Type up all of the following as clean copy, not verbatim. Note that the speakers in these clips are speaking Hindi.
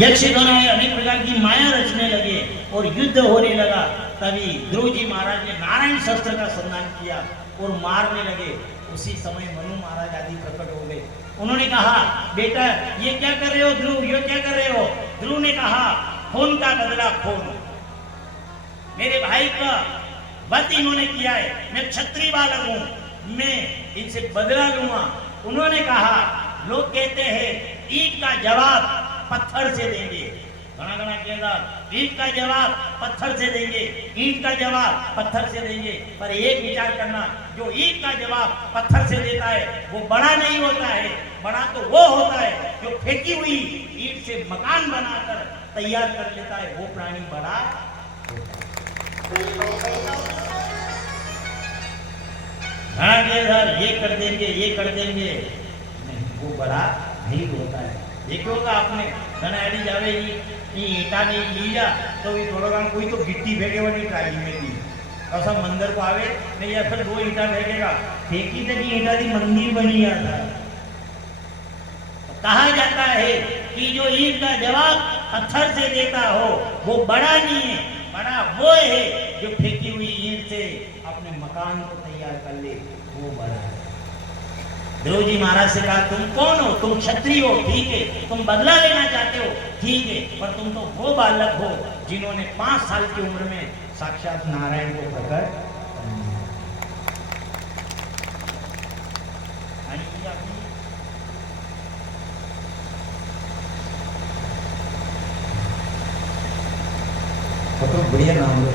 यक्ष दोनों अनेक प्रकार की माया रचने लगे और युद्ध होने लगा। तभी ध्रुव जी महाराज ने नारायण शस्त्र का संधान किया और मारने लगे। उसी समय मनु महाराज आदि प्रकट हो गए। उन्होंने कहा, बेटा ये क्या कर रहे हो ध्रुव, ये क्या कर रहे हो? ध्रुव ने कहा, खून का बदला खून, मेरे भाई का वध इन्होंने किया है, मैं क्षत्रिय बालक हूं, मैं इनसे बदला लूंगा। उन्होंने कहा, लोग कहते हैं ईंट का जवाब पत्थर से देंगे, घना घना कहता ईंट का जवाब पत्थर से देंगे, ईंट का जवाब पत्थर से देंगे। पर एक विचार करना, जो ईंट का जवाब पत्थर से देता है वो बड़ा नहीं होता है। बड़ा तो वो होता है जो फेंकी हुई ईंट से मकान बनाकर तैयार कर लेता है, वो प्राणी बड़ा होता है। ये कर देंगे, ये कर देंगे, नहीं, वो बड़ा नहीं होता है। देखो का आपने धनाड़ी जावे ईटा नहीं लीजा तो ये थोड़ा काम कोई तो गिट्टी फेंके वाली ट्राली में थी ऐसा मंदिर को आवे नहीं, या फिर 2 ईटा फेंकेगा, फेंकी तक ईटा की मंदिर बनी जाता है। कहा जाता है कि जो ईंट का जवाब पत्थर से देता हो वो बड़ा नहीं है, बड़ा वो है जो फेंकी हुई ईंट से अपने मकान को तैयार कर ले, वो बड़ा है। ध्रुव जी महाराज से कहा, तुम कौन हो? तुम क्षत्रिय हो, ठीक है, तुम बदला लेना चाहते हो, ठीक है, पर तुम तो वो बालक हो जिन्होंने 5 साल की उम्र में साक्षात नारायण को प्रकट तो बढ़िया नाम है।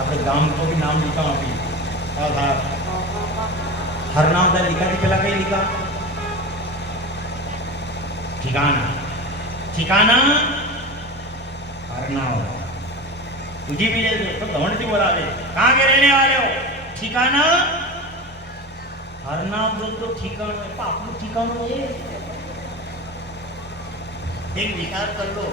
अपने गांव को भी नाम लिखा अभी हर नाम था लिखा थी, पहला कहीं लिखा ठिकाना, ठिकाना हर नाम तुझी भी तो घमंड से बोला दे, कहाँ के रहने वाले हो? ठिकाना हर नाम जो तो ठिकाना है, आपको ठिकाना है। एक विचार कर लो,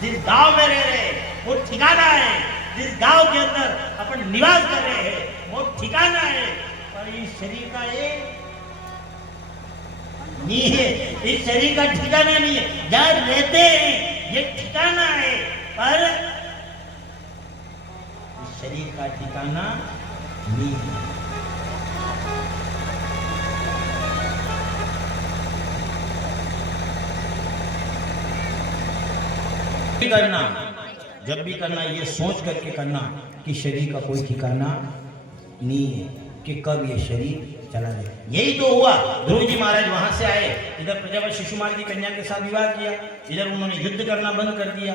जिस गांव में रह रहे वो ठिकाना है, जिस गांव के अंदर अपन निवास कर रहे हैं वो ठिकाना है। पर इस शरीर का ये नहीं है, इस शरीर का ठिकाना नहीं है। जहाँ रहते हैं ये ठिकाना है, पर इस शरीर का ठिकाना नहीं है। करना, जब भी करना ये सोच करके करना कि शरीर का कोई ठिकाना नहीं है कि कब ये शरीर चला जाए। यही तो हुआ। ध्रुव जी महाराज वहां से आए, इधर प्रजापति शिशुपाल की कन्या के साथ विवाह किया, इधर उन्होंने युद्ध करना बंद कर दिया।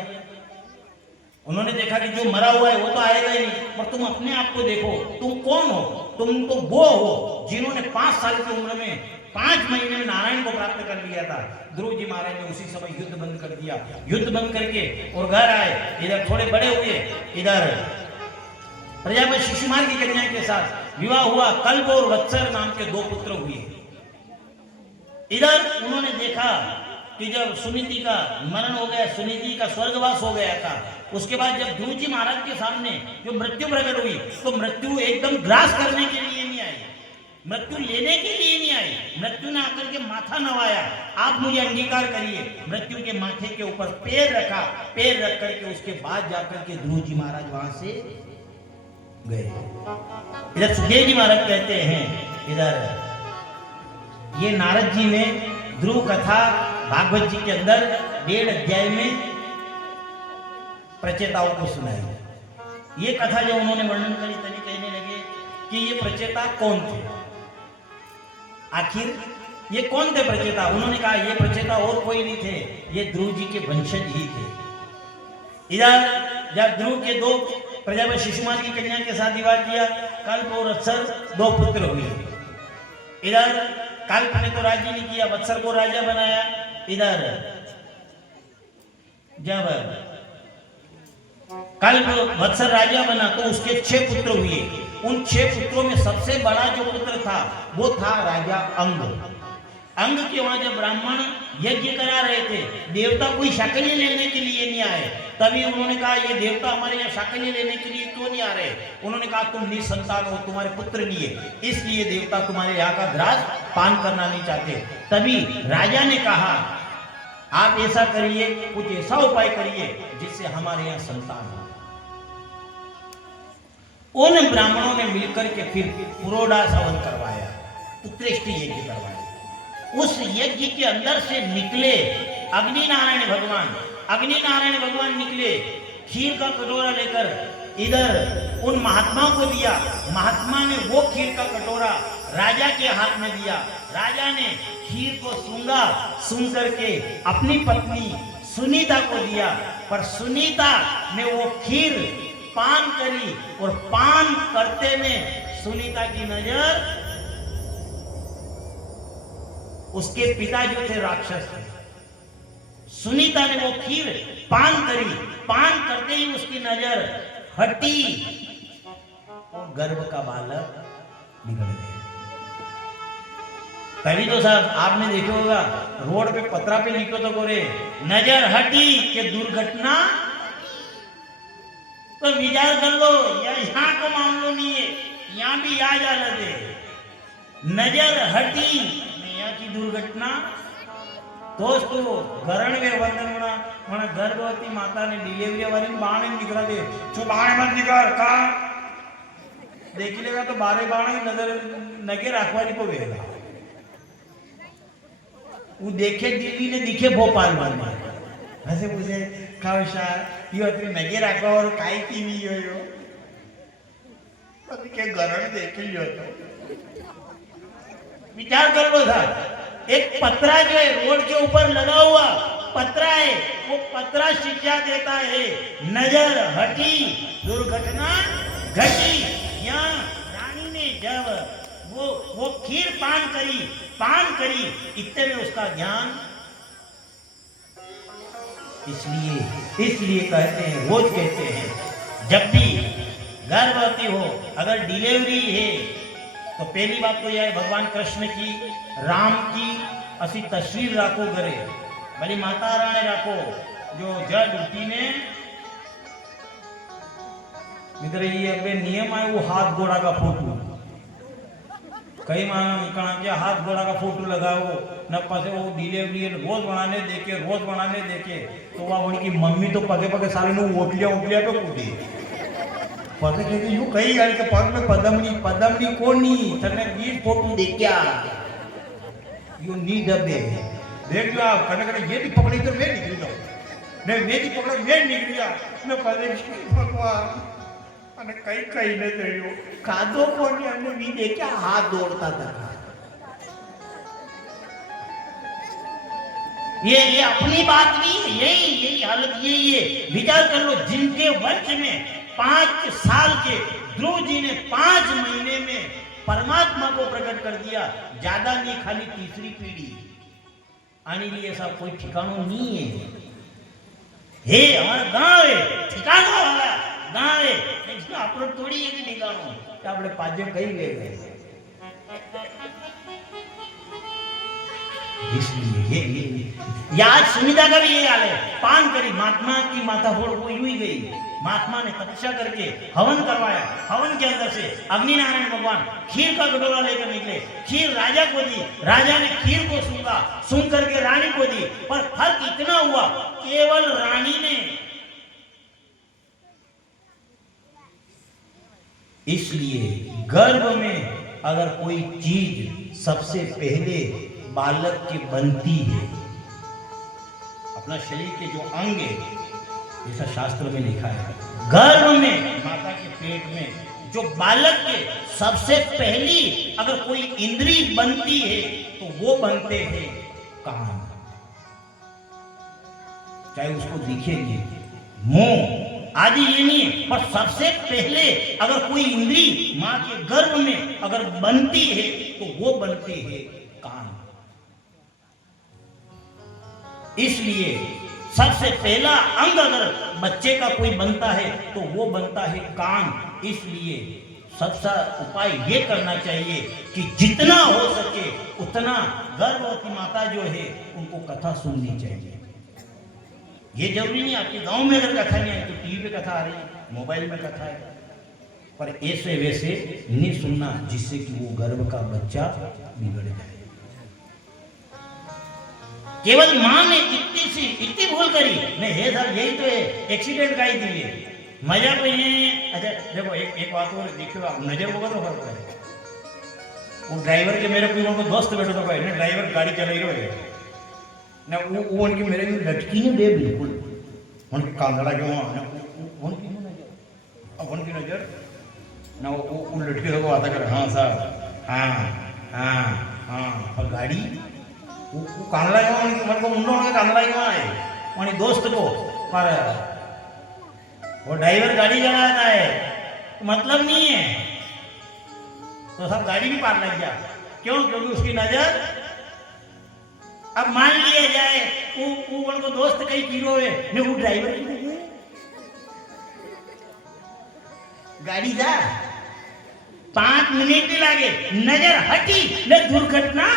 उन्होंने देखा कि जो मरा हुआ है वो तो आएगा ही नहीं, पर तुम अपने आप को देखो, तुम कौन हो? तुम तो वो हो जिन्होंने 5 साल की उम्र में 5 महीने में नारायण को प्राप्त कर लिया था। ध्रुव जी महाराज ने उसी समय युद्ध बंद कर दिया। युद्ध बंद करके और घर आए, इधर थोड़े बड़े हुए, इधर प्रजापति शिशुपाल की कन्या के साथ विवाह हुआ। कल्प और वत्सर नाम के 2 पुत्र हुए। इधर उन्होंने देखा कि जब सुनीति का मरण हो गया, सुनीति का स्वर्गवास हो गया था, उसके बाद जब ध्रुव जी महाराज के सामने जो मृत्यु प्रकट हुई तो मृत्यु एकदम ग्रास करने के लिए नहीं आई, मृत्यु लेने के लिए नहीं आई। मृत्यु ने आकर के माथा नवाया, आप मुझे अंगीकार करिए। मृत्यु के माथे के ऊपर पैर रखा, पैर रख करके उसके बाद जाकर के ध्रुव जी महाराज वहां से गए। इधर सुखदेव जी महाराज कहते हैं, इधर ये नारद जी ने ध्रुव कथा भागवत जी के अंदर 1.5 अध्याय में प्रचेताओं को सुनाई। ये कथा जो उन्होंने वर्णन करी तभी कहने लगे कि ये प्रचेता कौन थे, आखिर ये कौन थे प्रचेता? उन्होंने कहा ये प्रचेता और कोई नहीं थे, ये ध्रुव जी के वंशज ही थे। इधर जब ध्रुव के 2 प्रजापति शिशुपाल की कन्या के साथ विवाह किया, कल्प और वत्सर 2 पुत्र हुए। इधर कल्प ने तो राज्य नहीं किया, वत्सर को राजा बनाया। इधर जब कल्प वत्सर राजा बना तो उसके 6 पुत्र हुए। उन 6 पुत्रों में सबसे बड़ा जो पुत्र था वो था राजा अंग। अंग के वहां जब ब्राह्मण यज्ञ करा रहे थे, देवता कोई शाकल्य लेने के लिए नहीं आए। तभी उन्होंने कहा ये देवता हमारे यहाँ शाकल्य लेने के लिए क्यों नहीं आ रहे? उन्होंने कहा तुम निसंतान हो, तुम्हारे पुत्र नहीं है, इसलिए देवता तुम्हारे यहाँ का ग्रास पान करना नहीं चाहते। तभी राजा ने कहा आप ऐसा करिए, कुछ ऐसा उपाय करिए जिससे हमारे यहाँ संतान हो। उन ब्राह्मणों ने मिलकर के फिर पुरोडास हवन करवाया, उत्कृष्टि यज्ञ करवाया। उस यज्ञ के अंदर से निकले अग्नि नारायण भगवान। अग्नि नारायण भगवान निकले, खीर का कटोरा लेकर इधर उन महात्माओं को दिया। महात्मा ने वो खीर का कटोरा राजा के हाथ में दिया। राजा ने खीर को सूंघा, सूंघ करके अपनी पत्नी सुनीता को दिया। पर सुनीता ने वो खीर पान करी और पान करते में सुनीता की नजर उसके पिता जो थे राक्षस थे। सुनीता ने वो खीर पान करी, पान करते ही उसकी नजर हटी और गर्भ का बालक बिगड़ गया। तभी तो साहब आपने देखा होगा रोड पे पत्रा पे लिखो तो गोरे नजर हटी के दुर्घटना। तो विचार कर लो, यहाँ को मामलो नहीं है, यहाँ भी याद आ लगे नजर हटी यहाँ की दुर्घटना। दोस्तों गरण वे वंदन म्हणा गर्भवती माता ने डिलीवरी वाली बाण निकला दे जो बाण मत निकाल का देखी लेगा तो बारे बाण नजर नगे राखवानी को वेगा। वो देखे दिल्ली ने दिखे भोपाल में ऐसे पूछे खावशा यो अतरी नगे राखवा और काय की नहीं हो अभी के गरण देखे लियो तो विचार कर लो था। एक पत्रा जो है रोड के ऊपर लगा हुआ पत्रा है, वो पत्रा शिक्षा देता है नजर हटी दुर्घटना घटी। यहाँ रानी ने जब वो खीर पान करी इतने में उसका ज्ञान। इसलिए कहते हैं, रोज कहते हैं जब भी गर्भवती हो अगर डिलीवरी है तो पहली बात तो यह है भगवान कृष्ण की राम की असी तस्वीर राखो घरे, भली माता राणे राखो। जो जज उठीने मित्र ये अपने नियम आए वो हाथ घोड़ा का फोटो कई माना के हाथ घोड़ा का फोटो लगाओ न पासे वो डिलीवरी रोज बनाने देके तो वह उनकी मम्मी तो पगे पगे सारे नु ओटलिया पे कूदी पता कहते यू कई गाड़ी के पग में पदमनी कोनी तने 20 फोटो देखा यू नी डबे देख लो आप कने ये भी पकड़ी तो मैं निकल जाऊं ने वे भी पकड़ा मैं निकल गया मैं पदे भगवान અને કઈ ન થયું કાદો કોની અને વી દેખ્યા હાથ દોડતા था। ये अपनी बात नहीं है, यही हालत यही है। विचार कर लो जिनके वंश में 5 साल के ध्रुव जी ने 5 महीने में परमात्मा को प्रकट कर दिया। ज्यादा नहीं, खाली तीसरी पीढ़ी आने लिए ऐसा कोई ठिकाना नहीं है। हे हमारा गांव है, ठिकाना वाला गांव है, लेकिन आपको थोड़ी एक ठिकाना આપણે પાજે કઈ ગए। इसलिए ये याद सुनीता का भी ये हाल है। पान करी महात्मा की माथा फोड़ वो यूं ही गई। महात्मा ने तपस्या करके हवन करवाया। हवन के अंदर से अग्नि नारायण भगवान खीर का कटोरा लेकर निकले। खीर राजा को दी, राजा ने खीर को सूंघा, सूंघ करके रानी को दी। पर फर्क इतना हुआ केवल रानी ने। इसलिए गर्भ में अगर कोई चीज सबसे पहले बालक की बनती है, अपना शरीर के जो अंग है, ऐसा शास्त्र में लिखा है, गर्भ में माता के पेट में जो बालक के सबसे पहली अगर कोई इंद्री बनती है तो वो बनते हैं कान। चाहे उसको दिखेंगे मुंह आदि ये नहीं है, पर सबसे पहले अगर कोई इंद्री मां के गर्भ में अगर बनती है तो वो बनते हैं कान। इसलिए सबसे पहला अंग अगर बच्चे का कोई बनता है तो वो बनता है कान। इसलिए सबसे उपाय ये करना चाहिए कि जितना हो सके उतना गर्भवती माता जो है उनको कथा सुननी चाहिए। ये जरूरी नहीं आपके गांव में अगर कथा नहीं आई तो टीवी पे कथा आ रही है, मोबाइल में कथा है, पर ऐसे वैसे नहीं सुनना जिससे कि वो गर्भ का बच्चा बिगड़ जाए। केवल मां ने जितनी नहीं हे सब यही तो है एक्सीडेंट का ही दिए मजा को ये अच्छा देखो एक बात और देखो आप नजर होगा तो फर्क पड़े वो ड्राइवर के मेरे कोई उनको दोस्त बैठो तो कहे ड्राइवर गाड़ी चला रही है ना वो उनकी मेरे लटकी ने दे बिल्कुल उनके कांदड़ा क्यों उनकी नजर ना वो लटके को आता कर हाँ साहब हाँ और गाड़ी वो कांदड़ा क्यों मन को मुंडो उनके कांदड़ा क्यों आए उनके दोस्त को पर वो ड्राइवर गाड़ी चलाता है मतलब नहीं है तो सब गाड़ी भी पार लग गया क्यों क्योंकि उसकी नजर अब मान लिया जाए वो उनको दोस्त कहीं पीरो है ने वो ड्राइवर की गाड़ी जा 5 मिनट नहीं लागे नजर हटी ने दुर्घटना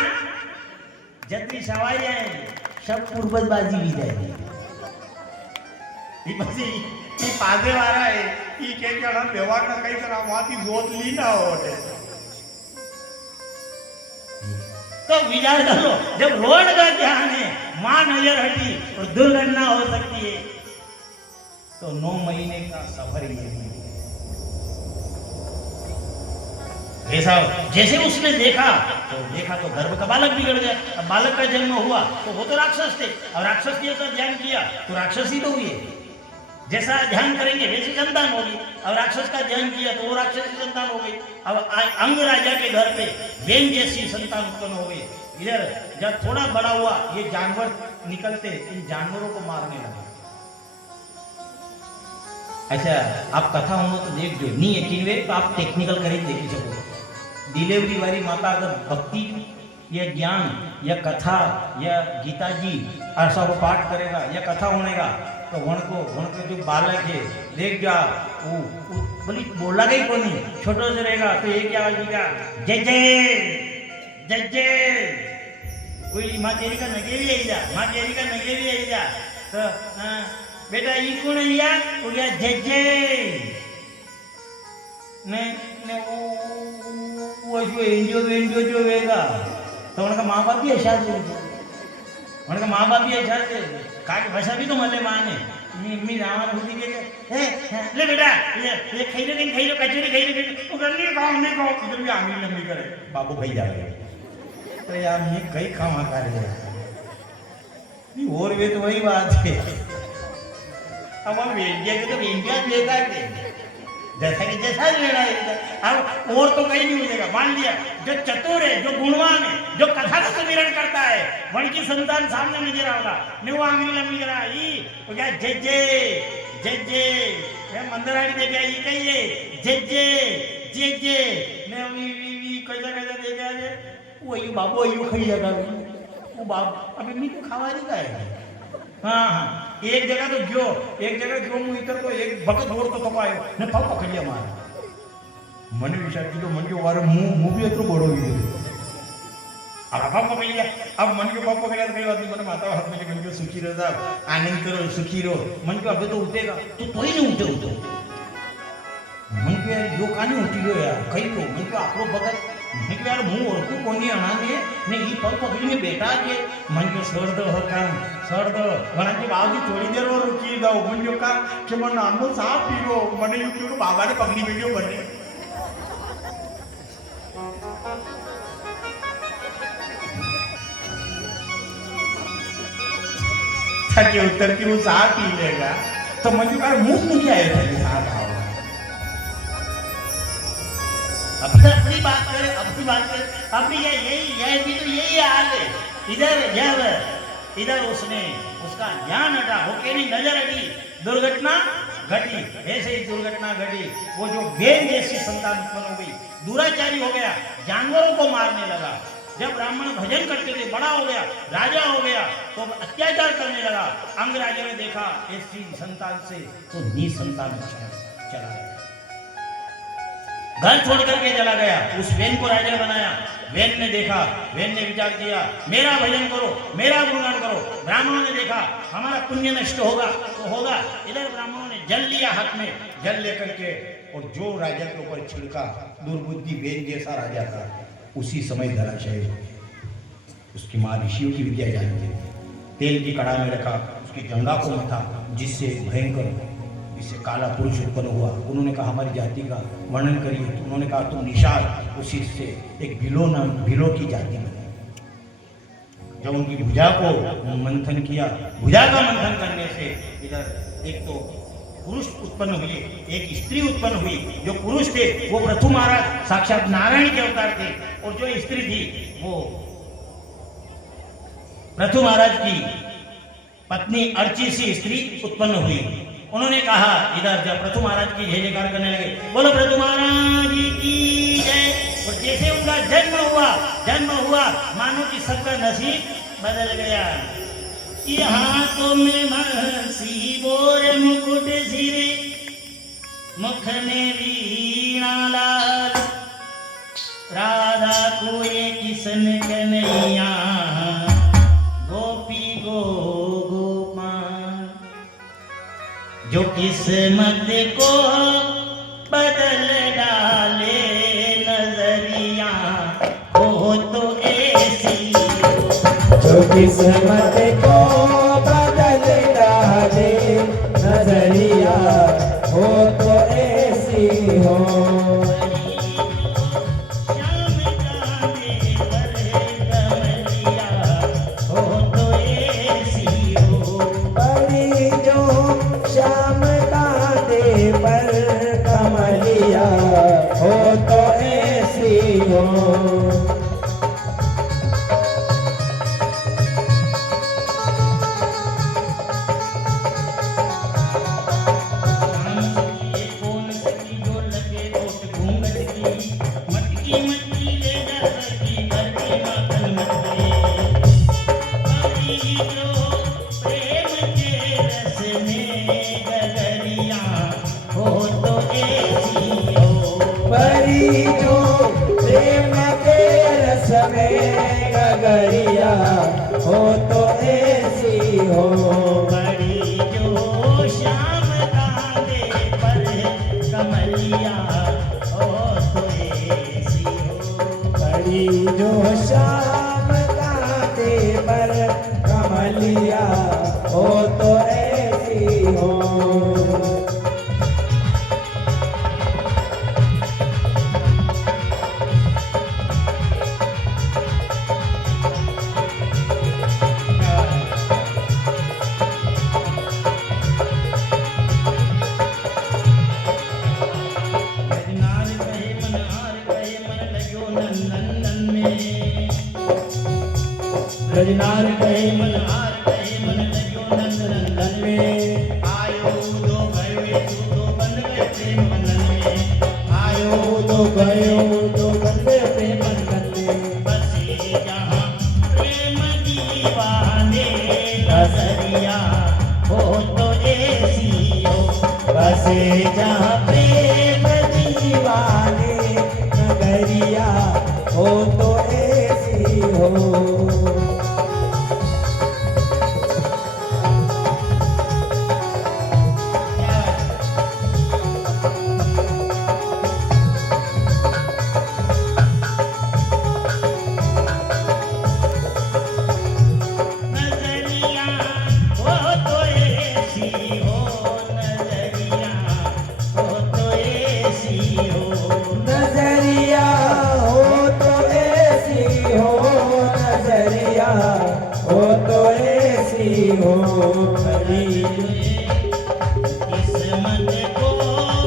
जतरी सवारी आए सब पूर्वजबाजी भी जाएगी પછી એ પાદે વાળા એ કે કે વ્યવહાર ના કઈ કરા વાતી જોત લી ના હોતે तो विचार करो जब रोड का ध्यान है मां नजर हटी और दुर्घटना हो सकती है तो 9 महीने का सफर ही है ऐसा जैसे उसने देखा तो गर्भ का बालक बिगड़ गया अब बालक का जन्म हुआ तो वो तो राक्षस थे और राक्षस की ऐसा ध्यान किया तो राक्षस ही तो हुए जैसा ध्यान करेंगे वैसी संतान होगी अब राक्षस का ध्यान किया तो वो राक्षस की संतान हो गई अब अंग राजा के घर पे वेन जैसी संतान उत्पन्न हो गई इधर जब थोड़ा बड़ा हुआ ये जानवर निकलते इन जानवरों को मारने लगे अच्छा आप कथा हो तो देख दो नहीं यकीन वे तो आप टेक्निकल करेंगे देखी सको डिलीवरी वाली माता अगर भक्ति या ज्ञान या कथा या गीता जी ऐसा वो पाठ करेगा या कथा होनेगा तो वनको जो बालक है देख जा वो बोली बोला गई कोनी छोटो से रहेगा तो ये क्या आवाज जय जय जय जय कोई माँ तेरी का नगेरी आई जा माँ तेरी का नगेरी आई जा तो बेटा ये कौन है वो क्या जय जय ने वो जो एंजो जो वेगा तो उनका माँ बाप भी ऐसा थे उनका माँ बाप भी ऐसा थे काके भाषा भी तो मले माने मी रावण होती के ले बेटा ये खाई लो कचौरी खाई लो वो कर नहीं खाओ इधर भी आंगली लंबी करे बाबू भाई जा रहे तो यार मैं कई खावा कर रहे और वे तो वही बात है अब हम वेंडिया के तो वेंडिया लेता है जैसा कि जैसा लेना है अब और तो कहीं नहीं हो जाएगा मान लिया जो चतुर है जो गुणवान है जो कथा का सुमिरन करता है वन की संतान सामने नजर आएगा ने वो आंगली लंबी करा वो क्या जय जय जय मंदराड़ी देखा ये कहिए जय जय ने कैसा देखा वही बाबू यू खाई जाएगा वो बाप अभी मी तो खावा नहीं का है हाँ एक जगह तो जो मुँह इतर तो एक भगत जोड़ तो आयो ने पाव पकड़ लिया मार मने विचार की तो मन के वारे मुंह भी इतना बड़ो ही अब पाव पकड़ लिया अब मन के पाव पकड़ लिया कई बात नहीं मने माता हाथ में मन के सुखी रहो आनंद करो सुखी रहो मन के अबे तो उठेगा तो ही नहीं उठे मन के जो कानी उठी लो यार कई लो मन के आपरो भगत मैं यार मुंह और को कोनी आने ने ई पग पकड़ी में बेटा के मन के छोड़ दो हो काम छोड़ दो वना की बाबू थोड़ी देर और रुकी दो मन जो का के मन आंदो साफ पीरो मने यू क्यों बाबा ने पकड़ी वीडियो बने ताकि उत्तर की वो साफ पी लेगा तो मन जो मुंह नहीं आया था ये साफ आओ अपनी बात करें अपनी यही भी तो यही हाल है इधर उसने उसका ध्यान हटा होके नहीं नजर हटी दुर्घटना घटी ऐसे ही दुर्घटना घटी वो जो बेन जैसी संतान उत्पन्न हो गई दुराचारी हो गया जानवरों को मारने लगा जब ब्राह्मण भजन करते थे बड़ा हो गया राजा हो गया तो अत्याचार करने लगा अंग राजा ने देखा ऐसी संतान से तो निसंतान चला गया घर छोड़ करके चला गया उस वेन को राजा बनाया वेन ने देखा वेन ने विचार किया मेरा भजन करो मेरा गुणगान करो ब्राह्मणों ने देखा हमारा पुण्य नष्ट होगा तो होगा इधर ब्राह्मणों ने जल लिया हाथ में जल लेकर के और जो राजा के ऊपर छिड़का दुर्बुद्धि वेन जैसा राजा था उसी समय धराशायी उसकी माँ ऋषियों की विद्या जानती थी तेल की कड़ा में रखा, उसकी जंगा को मथा, जिससे भयंकर, इससे काला पुरुष उत्पन्न हुआ। उन्होंने कहा हमारी जाति का वर्णन करिए, तो उन्होंने कहा तुम निषाद, उसी से एक भिलो की जाति बनी। जब उनकी भुजा को मंथन किया, भुजा का मंथन करने से इधर एक तो पुरुष उत्पन्न हुए, एक स्त्री उत्पन्न हुई। जो पुरुष थे वो पृथु महाराज साक्षात नारायण के अवतार थे, और जो स्त्री थी वो पृथु महाराज की पत्नी अर्ची सी स्त्री उत्पन्न हुई। उन्होंने कहा, इधर जब पृथु महाराज की जय जयकार करने लगे, बोलो पृथु महाराज की जय। और जैसे उनका जन्म हुआ मानो कि सबका नसीब बदल गया। यहाँ तो में महर्षि बोर मुकुट सिरे, मुख में वीणा लाल, राधा को ये किसन कन्हैया, गोपी गो गोपाल। जो किस्मत को बदल डाले नजरिया, हो तो ऐसी जो किस्मत को बदल डाले नजरिया, हो तो ऐसी हो। श्याम कांधे पर कमलिया, हो तो ऐसी हो। बड़ी जो श्याम कांधे पर कमलिया, हो तो ऐसी हो। बड़ी जो प्रेम के रस में गगरिया, हो तो ऐसी हो। बड़ी जो श्याम कांधे पर कमलिया, हो तो ऐसी हो। बड़ी जो श्याम कांधे पर कमलिया, हो तो ऐसी हो। ब्रजनार कहे मन हार कहे मन लग्यो नंद नंदन में। आयो दो गए तो बन गए प्रेम बंधन में। आयो तो गयो तो बंदे प्रेम बंधन में। बसे जहाँ प्रेम दीवाने नजरिया, हो तो ऐसी हो। बसे जहाँ प्रेम दीवाने नगरिया, हो तो ऐसी हो। नजरिया हो तो ऐसी हो, नजरिया हो तो ऐसी हो। नजरिया हो तो ऐसी हो, नजरिया हो तो ऐसी हो। बड़ी किस्मत को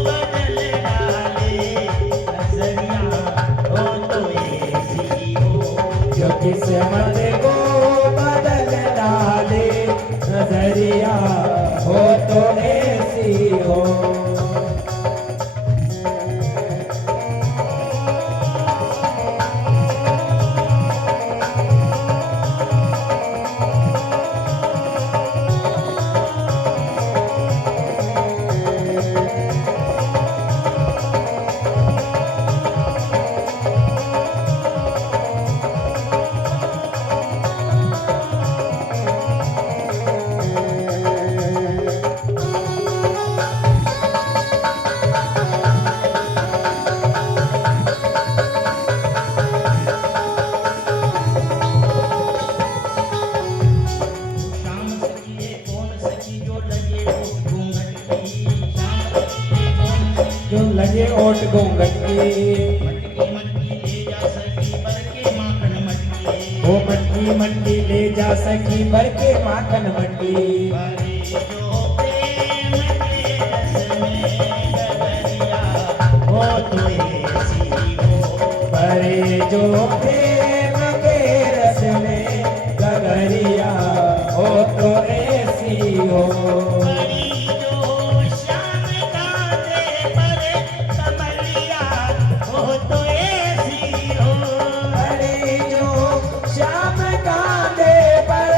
बदल डाले नजरिया, हो तो ऐसी हो। जो किस्मत को बदल डाले नजरिया, हो तो ऐसी हो। लगे ओट घूंघट की। मटकी मटकी ले जा सकी भर के माखन मटकी। वो मटकी मटकी ले जा सकी भर के माखन मटकी। भरे जो प्रेम के रस में गगरिया हो तो ऐसी हो। भरे जो प्रेम के रस में गगरिया हो तो ऐसी हो। बड़ी जो श्याम कांधे पर कमलिया हो तो ऐसी हो। अरे जो श्याम कांधे पर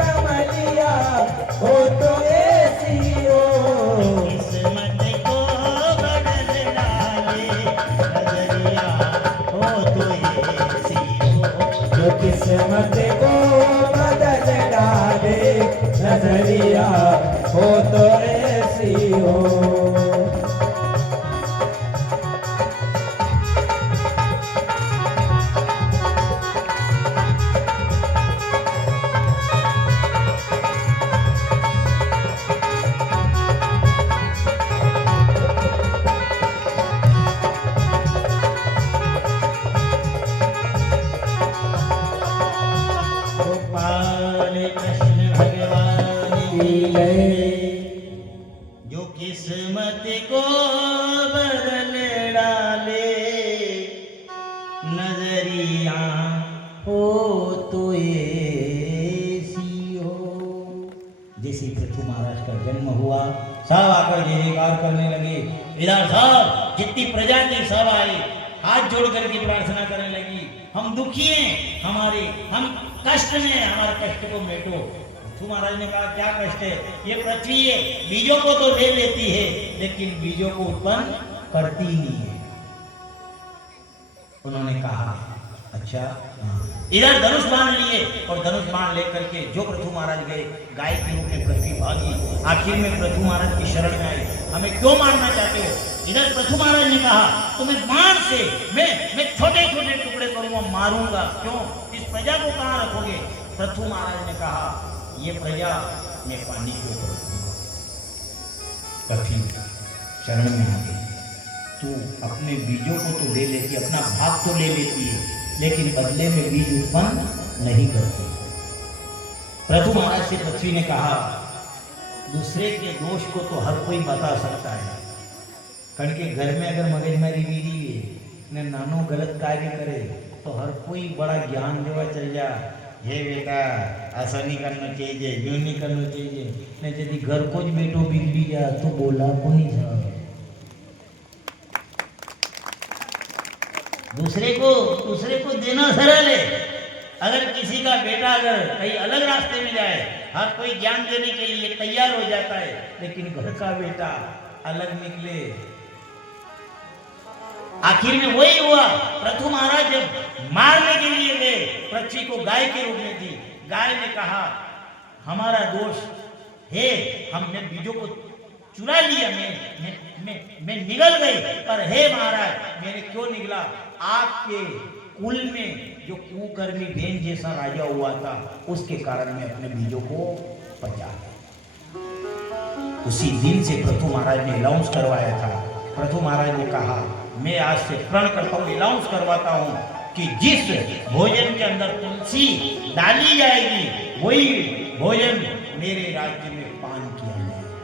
कमलिया हो तो ऐसी हो। किस्मत को बदल डाले नजरिया हो तो ऐसी हो। जो किस्मत को बदल डाले नजरिया हो तो ऐसी हो। गोपाल कृष्ण भगवान की की लय। जो किस्मत को बदल डाले नजरिया हो तो ऐसी हो। जैसे पृथु महाराज का जन्म हुआ सब आकर जय जयकार करने लगे। इधर सब जितनी प्रजा थी सब आई हाथ जोड़ करके प्रार्थना करने लगी। हम दुखी हैं, हम कष्ट में, हमारे कष्ट को मेटो। पृथु महाराज ने कहा क्या कष्ट है? ये पृथ्वी है, बीजों को तो ले लेती है लेकिन बीजों को उत्पन्न करती नहीं है। उन्होंने कहा अच्छा हाँ। इधर धनुष बाण लिए और धनुष बाण लेकर के जो पृथु महाराज गए गाय के रूप में पृथ्वी भागी। आखिर में पृथु महाराज की शरण में आई, हमें क्यों मारना चाहते हो? इधर पृथु महाराज ने कहा तुम्हें बाण से मैं छोटे छोटे टुकड़े करूंगा, मारूंगा। क्यों? इस प्रजा को कहाँ रखोगे? पृथु महाराज ने कहा ये प्रजा मैं पानी के ऊपर रखूंगा। पृथ्वी शरण में आ गई। तू अपने बीजों को तो ले लेती, अपना भाग तो ले लेती है लेकिन बदले में बीज उत्पन्न नहीं करती। पृथु महाराज से पृथ्वी ने कहा दूसरे के दोष को तो हर कोई बता सकता है, कारण के घर में अगर मगजमारी बीरी है ने नानो गलत कार्य करे तो हर कोई बड़ा ज्ञान देवा चल जा, हे बेटा ऐसा नहीं करना चाहिए, यूं नहीं करना चाहिए। ने यदि घर को ज बेटो बिगड़ी जा तो बोला कोई जा। दूसरे को देना सरल है। अगर किसी का बेटा अगर कहीं अलग रास्ते में जाए हर कोई ज्ञान देने के लिए तैयार हो जाता है, लेकिन घर का बेटा अलग निकले। आखिर में वही हुआ। पृथु महाराज जब मारने के लिए गए पृथ्वी को गाय के रूप में थी, गाय ने कहा हमारा दोष है, हमने बीजों को चुरा लिया, मैं निगल गई, पर हे महाराज मैंने क्यों निगला? आपके कुल में जो कुकर्मी भेन जैसा राजा हुआ था उसके कारण मैं अपने बीजों को बचा गया। उसी दिन से पृथु महाराज ने अनाउंस करवाया था। पृथु महाराज ने कहा मैं आज से प्रण करता हूँ, अनाउंस करवाता हूँ कि जिस भोजन के अंदर तुलसी डाली जाएगी वही भोजन मेरे राज्य में पान किया जाएगा।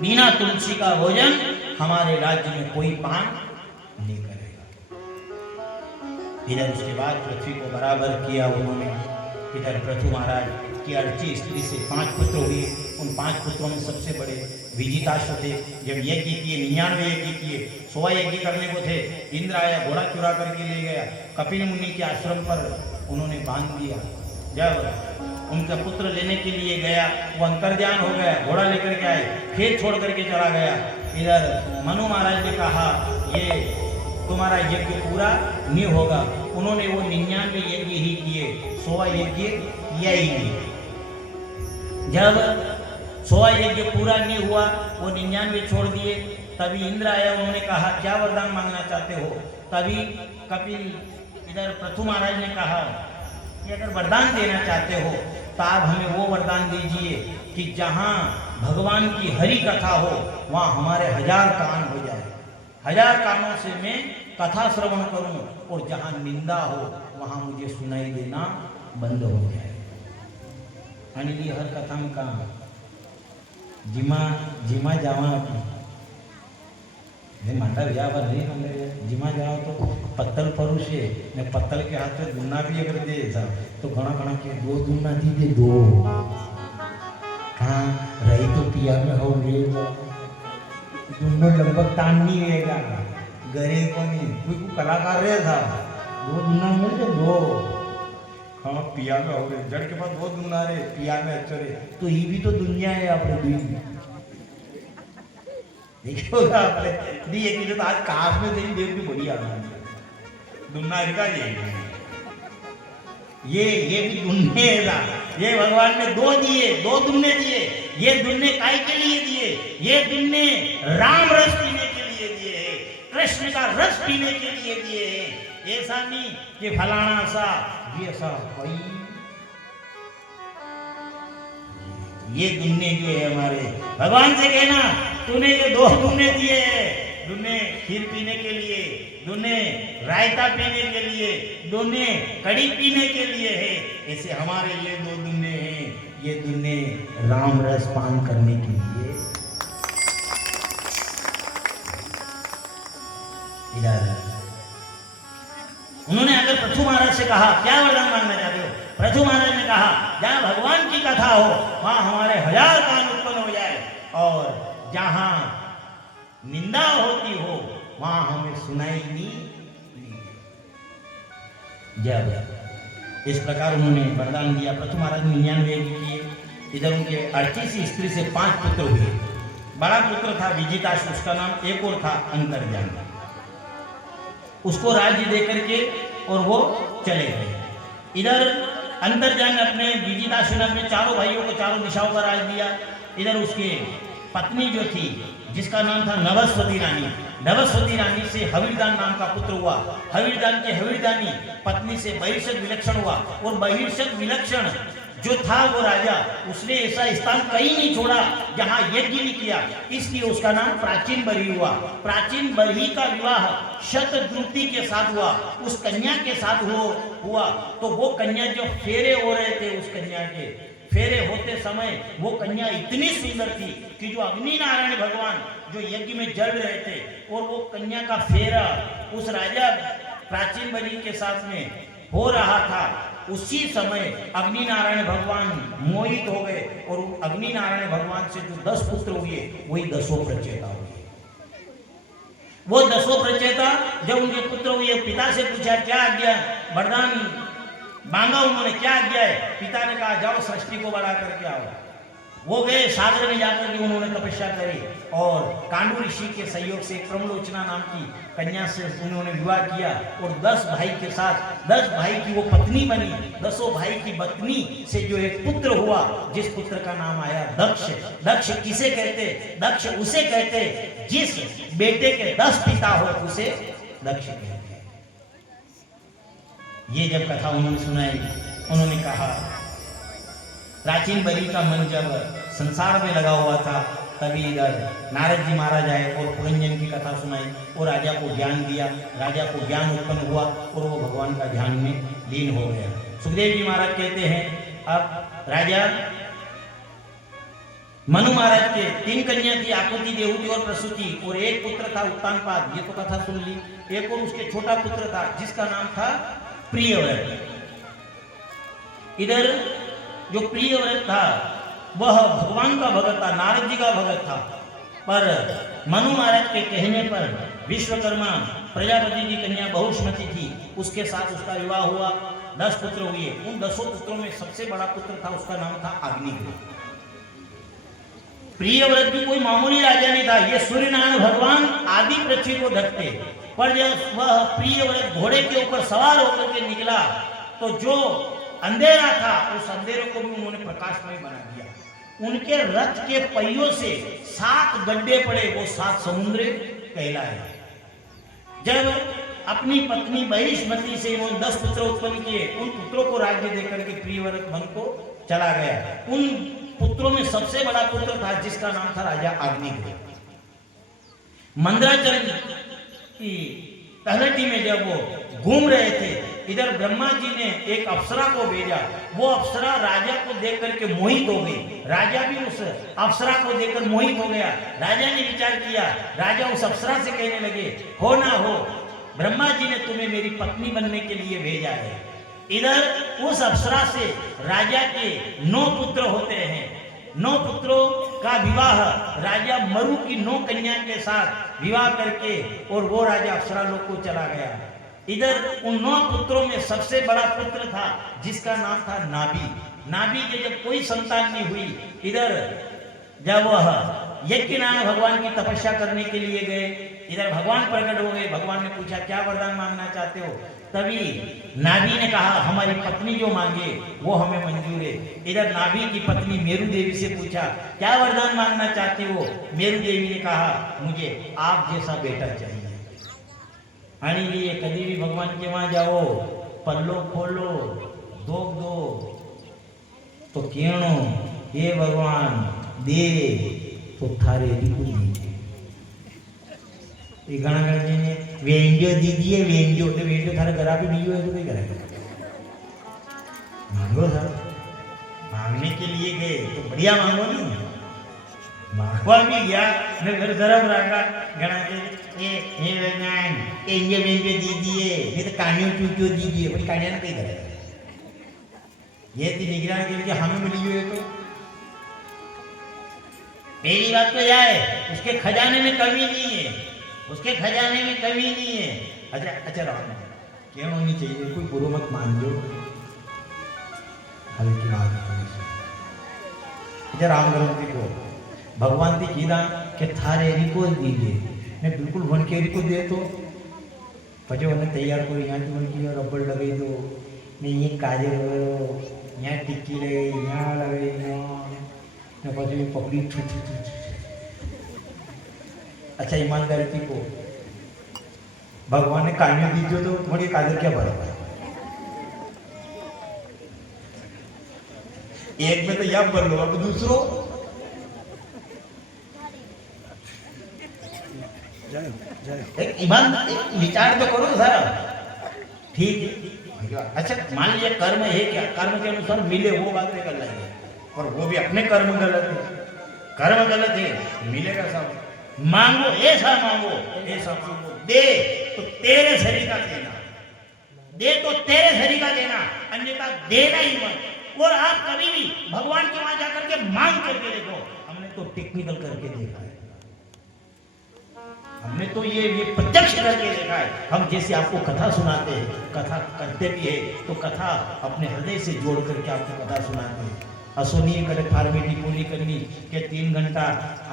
बिना तुलसी का भोजन हमारे राज्य में कोई पान नहीं करेगा। इधर उसके बाद पृथ्वी को बराबर किया उन्होंने। इधर पृथु महाराज की अर्ची स्त्री से 5 पुत्र हुए। उन 5 पुत्रों में सबसे बड़े विजिताश्व थे। जब यज्ञ किए 99 यज्ञ किए, 100 यज्ञ करने को थे। इंद्र आया, घोड़ा चुरा करके ले गया, कपिल मुनि के आश्रम पर उन्होंने बांध दिया। जब उनका पुत्र लेने के लिए गया वो अंतर्ध्यान हो गया, घोड़ा लेकर के आए, फिर छोड़ करके चला गया। इधर मनु महाराज ने कहा ये तुम्हारा यज्ञ पूरा नहीं होगा। उन्होंने वो 99 यज्ञ ही किए, 100 यज्ञ किया ही नहीं। जब 100 यज्ञ पूरा नहीं हुआ वो 99 छोड़ दिए। तभी इंद्र आया, उन्होंने कहा क्या वरदान मांगना चाहते हो? तभी कपिल इधर पृथु महाराज ने कहा कि अगर वरदान देना चाहते हो तो आप हमें वो वरदान दीजिए कि जहाँ भगवान की हरि कथा हो वहाँ हमारे 1000 कान हो जाए, 1000 कानों से मैं कथा श्रवण करूं, और जहाँ निंदा हो वहाँ मुझे सुनाई देना बंद हो जाए। आणि ली हर कथा में कहा जिमा जिमा जावा ये माता व्यावर नहीं हमें जिमा जाओ तो पत्तल परुष है, मैं पत्तल के हाथ में दुन्ना भी अगर दे तो घना घना के 2 दुन्ना दी दे 2 हाँ रही तो पिया में हो गए दोनों लगभग तान नहीं रहेगा गरे को नहीं कोई कलाकार रहे था 2 दुन्ना मिल गए 2 हाँ पिया में हो गए जड़ के पास 2 दुन्ना रहे पिया में अच्छे रहे तो ये भी तो दुनिया है अपने दुनिया देखिए आपने दिए कि तो आज काश में तेरी देव की बढ़िया दुन्ना का ये भी दुन्ने था, ये भगवान ने 2 दिए 2 दुन्ने दिए। ये दुन्ने काय के लिए दिए? ये दुन्ने राम रस पीने के लिए दिए हैं, कृष्ण का रस पीने के लिए दिए हैं। ऐसा नहीं कि फलाना सा ये सा कोई ये दुन्ने जो है हमारे भगवान से कहना तूने ये 2 दुन्ने दिए हैं, दुन्ने खीर पीने के लिए, दुन्ने रायता पीने के लिए, दुन्ने कड़ी पीने के लिए है, ऐसे हमारे ये 2 दुन्ने हैं, ये दुन्ने राम रस पान करने के लिए। इधर उन्होंने अगर पृथु महाराज से कहा क्या वरदान मांगना चाहते हो? पृथु महाराज ने कहा जहाँ भगवान की कथा हो वहाँ हमारे 1000 कान उत्पन्न हो जाए, और जहाँ निंदा होती हो वहाँ हमें सुनाई नहीं। जब इस प्रकार उन्होंने वरदान दिया, पृथु महाराज 99 यज्ञ किए। इधर उनके 38 स्त्री से 5 पुत्र हुए। बड़ा पुत्र था विजिताश, उसका नाम एक और था अंतर्जान। उसको राज्य दे करके और वो चले गए। इधर अंतर्जान ने अपने विजिताशु ने अपने 4 भाइयों को 4 दिशाओं का राज दिया। इधर उसके पत्नी जो थी जिसका नाम था नवस्वती रानी, नवस्वती रानी से हविरदान नाम का पुत्र हुआ। हविरदान के हविरदानी पत्नी से बहिर्षद विलक्षण हुआ, और बहिर्षद विलक्षण जो था वो राजा, उसने ऐसा स्थान कहीं नहीं छोड़ा जहां यज्ञ नहीं किया, इसलिए उसका नाम प्राचीन बरही हुआ। प्राचीन बरही का विवाह शतद्रुति के साथ हुआ, उस कन्या के साथ हुआ। तो वो कन्या जो फेरे हो रहे थे, उस कन्या के फेरे होते समय वो कन्या इतनी सुंदर थी कि जो अग्नि नारायण भगवान जो यज्ञ में जल रहे थे, और वो कन्या का फेरा उस राजा प्राचीन बलि के साथ में हो रहा था, उसी समय अग्नि नारायण भगवान मोहित हो गए, और अग्नि नारायण भगवान से जो 10 पुत्र हुए वही 10 प्रचेता हुए। वो 10 प्रचेता जब उनके पुत्र हुए, पिता से पूछा क्या आज्ञा, वरदान मांगा उन्होंने, क्या आज्ञा है? पिता ने कहा जाओ सृष्टि को बढ़ा करके आओ। वो गए सागर में जाकर के उन्होंने तपस्या करी, और कांडू ऋषि के सहयोग से प्रमलोचना नाम की कन्या से उन्होंने विवाह किया, और 10 भाई के साथ 10 भाई की वो पत्नी बनी। 10 भाई की पत्नी से जो एक पुत्र हुआ, जिस पुत्र का नाम आया दक्ष। दक्ष किसे कहते? दक्ष उसे कहते जिस बेटे के 10 पिता हो, उसे दक्ष कहते। ये जब कथा उन्होंने सुनाई, उन्होंने कहा प्राचीन बलि का मन जब संसार में लगा हुआ था, तभी इधर नारद जी महाराज आए और पुरंजन की कथा सुनाई, और राजा को ज्ञान दिया। राजा को ज्ञान उत्पन्न हुआ, और वो भगवान का ध्यान में लीन हो गया। सुखदेव जी महाराज कहते हैं अब राजा मनु महाराज के 3 कन्या थी, आकुति, देवहूति और प्रसूति, और एक पुत्र था उत्तानपाद। ये तो कथा सुन ली। एक और उसके छोटा पुत्र था जिसका नाम था प्रियव्रत। इधर जो प्रियव्रत था वह भगवान का भगत था, नारद जी का भगत था, पर मनु महाराज के कहने पर विश्वकर्मा प्रजापति की कन्या बहुष्मति थी, उसके साथ उसका विवाह हुआ। 10 पुत्र हुए। उन 10 पुत्रों में सबसे बड़ा पुत्र था, उसका नाम था अग्निहोत्र। प्रियव्रत भी कोई मामूली राजा नहीं था, ये सूर्यनारायण भगवान आदि पृथ्वी को ढकते। पर जब वह प्रियव्रत घोड़े के ऊपर सवार होकर के निकला, तो जो अंधेरा था उस अंधेरे को भी उन्होंने प्रकाशमय बना दिया। उनके रथ के पहियों से 7 गड्ढे पड़े, वो 7 समुद्र कहलाए। जब अपनी पत्नी बहिष्मति से उन्होंने 10 पुत्र उत्पन्न किए, उन पुत्रों को राज्य देकर के प्रियव्रत मन को चला गया। उन पुत्रों में सबसे बड़ा पुत्र था जिसका नाम था राजा अग्निदेव। मंदराचल की तलहटी में जब वो घूम रहे थे, इधर ब्रह्मा जी ने एक अप्सरा को भेजा। वो अप्सरा राजा को देख करके मोहित हो गई। राजा भी उस अप्सरा को देखकर मोहित हो गया। राजा ने विचार किया, राजा उस अप्सरा से कहने लगे, हो ना हो, ब्रह्मा जी ने तुम्हें मेरी पत्नी बनने के लिए भेजा है। इधर उस अप्सरा से राजा के 9 पुत्र होते हैं। 9 पुत्रों का विवाह राजा मरु की 9 कन्या के साथ विवाह करके और वो राजा अप्सरा लोक को चला गया। इधर उन 9 पुत्रों में सबसे बड़ा पुत्र था जिसका नाम था नाभि। नाभि के जब कोई संतान नहीं हुई, इधर जब वह यज्ञनारायण भगवान की तपस्या करने के लिए गए, इधर भगवान प्रकट हो गए। भगवान ने पूछा, क्या वरदान मांगना चाहते हो? तभी नाभि ने कहा, हमारी पत्नी जो मांगे वो हमें मंजूर है। इधर नाभि की पत्नी मेरु देवी से पूछा, क्या वरदान मांगना चाहते हो? मेरु देवी ने कहा, मुझे आप जैसा बेटा चाहिए। आनी लिए कभी भी भगवान के वहां जाओ, पल्लो खोलो, दोग दो तो केणो, हे भगवान दे तो थारे रिपु दीजिए। ये गाना गाने ने वेंजो दीजिए, वेंजो तो वेंजो थारे घर पे नहीं है तो नहीं करेगा। मांगो सर, मांगने के लिए गए तो बढ़िया मांगो नहीं। मांगवा भी गया, मैं घर धर्म रखा गणा के ये भगवान ये वेंजो दीजिए, नहीं तो कानियों चूचो दीजिए। बड़ी कानिया ना कहीं करेगा। ये थी निगरानी के लिए हमें मिली हुई है। तो पहली बात तो यह है, उसके खजाने में कमी नहीं है, उसके खजाने में कमी नहीं है। अच्छा राम क्यों होनी चाहिए, कोई बुरो मत मान लो, हल्की बात है। अच्छा राम ग्रंथी को भगवान की कीदा के थारे रिको दीजिए, मैं बिल्कुल वन के रिको दे तो પછી મને તૈયાર કરી यहाँ की रबड़ लगे दो, मैं ये काजल यहाँ टिक्की लगे, यहाँ लगे, यहाँ પછી पकड़ी छू छू छू। अच्छा ईमानदारी थी को भगवान ने कान्यो दीजियो तो मोड़ी काजल क्या बराबर। एक में तो यह बोल लो, अब दूसरो एक ईमान विचार तो करो सर, ठीक है। अच्छा मान लीजिए कर्म है क्या, कर्म के अनुसार मिले वो बात नहीं कर लेंगे, और वो भी अपने कर्म गलत है, कर्म गलत है, मिलेगा सब। मांगो ऐसा मांगो, ऐसा मांगो, दे तो तेरे शरीर का देना, दे तो तेरे शरीर का देना, अन्यथा देना ही मत। और आप कभी भी भगवान के वहां जाकर के मांग करके देखो, हमने तो टेक्निकल करके देखा है, हमने तो ये प्रत्यक्ष करके देखा है। हम जैसे आपको कथा सुनाते हैं, कथा करते भी है तो कथा अपने हृदय से जोड़ करके आपको कथा सुनाते हैं। असोनी करे फॉर्मेलिटी पूरी करनी के 3 घंटा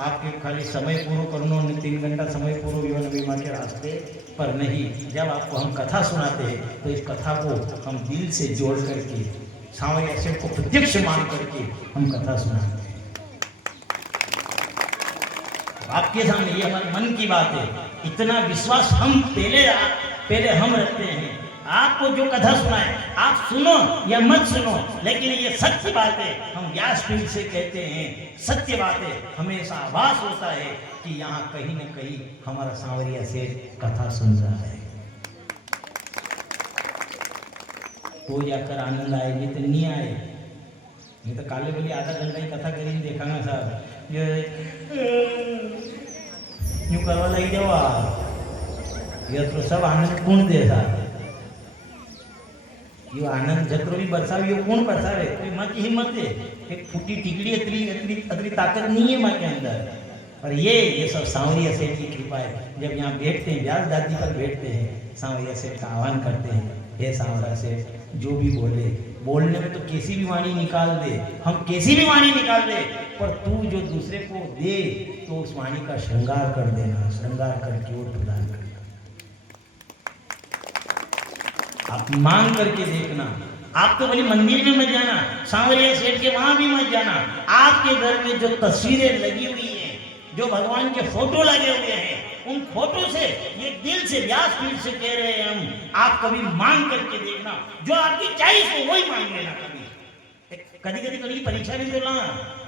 आपके खाली समय पूरा करना, 3 घंटा समय पूरा जीवन बीमा के रास्ते पर नहीं। जब आपको हम कथा सुनाते हैं तो इस कथा को हम दिल से जोड़ करके, सावय ऐसे को प्रत्यक्ष मान करके हम कथा सुनाते हैं। आपके सामने ये हमारे मन की बात है, इतना विश्वास हम पहले हम रखते हैं। आपको जो कथा सुनाए आप सुनो या मत सुनो, लेकिन ये सत्य बात है, हम व्यासपीठ से कहते हैं, सत्य बात है। हमें ऐसा आभास होता है कि यहाँ कहीं न कहीं हमारा सांवरिया सेठ कथा सुन रहा है, तो जाकर आनंद आए, नहीं तो नहीं आए। नहीं तो काले बोली आधा घंटा ही कथा करी देखा ना साहब, यूं करवा लगी जाओ, ये तो सब आनंद कौन दे साहब, ये आनंद जत्रो भी बरसावे, ये कौन बरसावे? कोई माँ की हिम्मत है, एक फूटी टिकड़ी अतरी ताकत नहीं है माँ के अंदर। और ये सब सांवरिया सेठ की कृपा है। जब यहाँ बैठते हैं, व्यास दादी पर बैठते हैं, सांवरिया सेठ का आह्वान करते हैं, हे सांवरिया सेठ जो भी बोलने में तो कैसी भी वाणी निकाल दे, हम कैसी भी वाणी निकाल दे, पर तू जो दूसरे को दे तो उस वाणी का श्रृंगार कर देना, श्रृंगार करके वो प्रदान करना। आप मांग करके देखना। आप तो बोले मंदिर में मत जाना, सांवरिया सेठ के वहां भी मत जाना। आपके घर में जो तस्वीरें लगी हुई हैं, जो भगवान के फोटो लगे हुए हैं, उन फोटो से, ये दिल से व्यासपीठ से कह रहे हैं हम, आप कभी मांग करके देखना, जो आपकी चाहिए वही मांग लेना। कभी कधी कधी कधी परीक्षा भी तो ला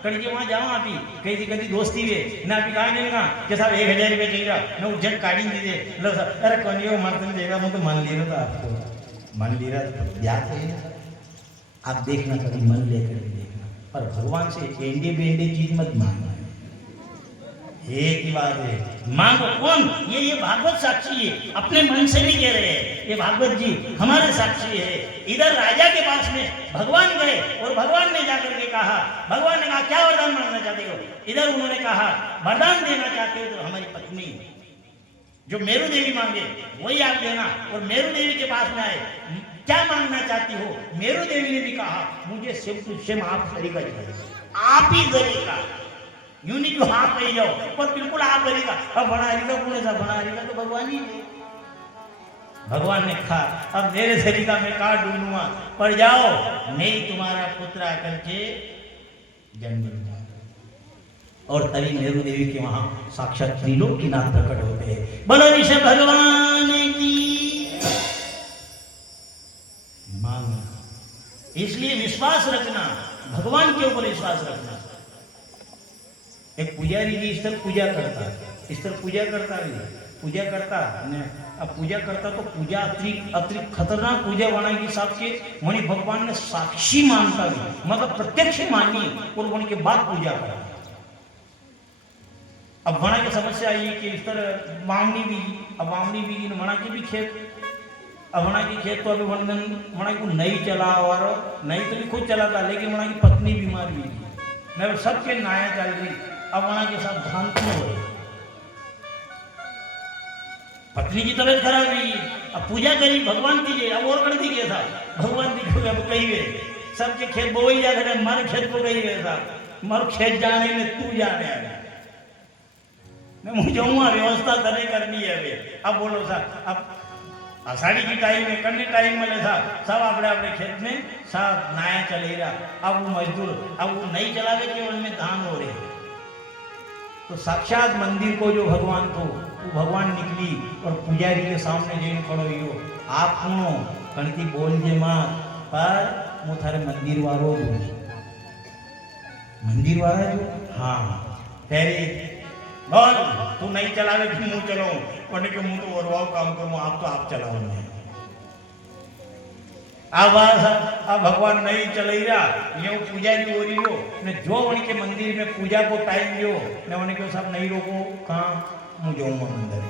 कड़ी के वहां जाओ आप कहीं कभी दोस्ती वे ना आप कहा नहीं कि साहब 1000 रुपये चाहिए मैं उज्जैन काटी दीजिए लो सर अरे कौन ये मर्द देगा मैं तो मान ले रहा था आपको मान ले रहा था याद है आप देखना कभी मन लेकर भी देखना पर भगवान से एंडे बेंडे चीज मत मांगना एक ही बात है मांगो कौन ये भागवत साक्षी है अपने मन से नहीं कह रहे हैं ये भागवत जी हमारे साक्षी है इधर राजा के पास में भगवान गए और भगवान ने जाकर के कहा भगवान ने कहा क्या वरदान मांगना चाहते हो इधर उन्होंने कहा वरदान देना चाहते हो तो हमारी पत्नी जो मेरू देवी मांगे वही आप देना और मेरू देवी के पास में आए क्या मांगना चाहती हो मेरू देवी ने भी कहा मुझे सेम टू सेम आप तरीका चाहिए आप ही तरीका यूं नहीं कि आप कही जाओ पर बिल्कुल आप करेगा अब बनारी का कौन सा बनारी का तो भगवान ही है भगवान ने कहा अब मेरे तरीका में काट ढूंढूंगा पर जाओ नहीं तुम्हारा पुत्र आकर के जन्म लूंगा और तभी मेरू देवी के वहां साक्षात त्रिलोकीनाथ प्रकट होते हैं बोलो ऋषभ भगवान की मांगना इसलिए विश्वास रखना भगवान के ऊपर विश्वास रखना एक पुजारी जी इस तरह पूजा करता इस तरह पूजा करता भी पूजा करता ने अब पूजा करता तो पूजा अतिरिक्त खतरनाक पूजा बना के हिसाब से वही भगवान ने साक्षी मानता भी मतलब प्रत्यक्ष मानी और वहीं के बाद पूजा करा अब वना की समस्या आई कि इस तरह मामनी बीजी अब मामनी बीजी ने वना की भी खेत अब वना की खेत तो अभी वना को नहीं चला और नहीं तो भी खुद चलाता लेकिन वना की पत्नी बीमार भी मैं सबके नाया चल रही अब वहां के साथ भ्रांति हो रही पत्नी की तबीयत खराब हुई अब पूजा करी भगवान की अब और कर दी गया था भगवान की अब कही गए सबके खेत बो ही जाकर मर खेत को गई गया था मर खेत जाने में तू जाने आया मैं मुझे व्यवस्था तने करनी है अभी अब बोलो साहब अब आषाढ़ी की टाइम में करने टाइम में था सब अपने अपने खेत में सब नाया चले रहा अब वो मजदूर अब वो नहीं चलावे कि उनमें धान हो रहे तो साक्षात मंदिर को जो भगवान तो वो भगवान निकली और पुजारी के सामने जैन खड़ो हो आप सुनो कणकी बोल जे मात पर मु थारे मंदिर वारो जो मंदिर वाला जो हाँ तेरे बोल तू नहीं चलावे कि मुंह चलो वरने के मुंह तो और काम करूँ आप चलाओ नहीं अब भगवान नहीं चल रहा ये पुजारी हो रही हो ने जो उनके मंदिर में पूजा को टाइम दियो ने उन्हें क्यों सब नहीं रोको कहाँ मुझे मंदिर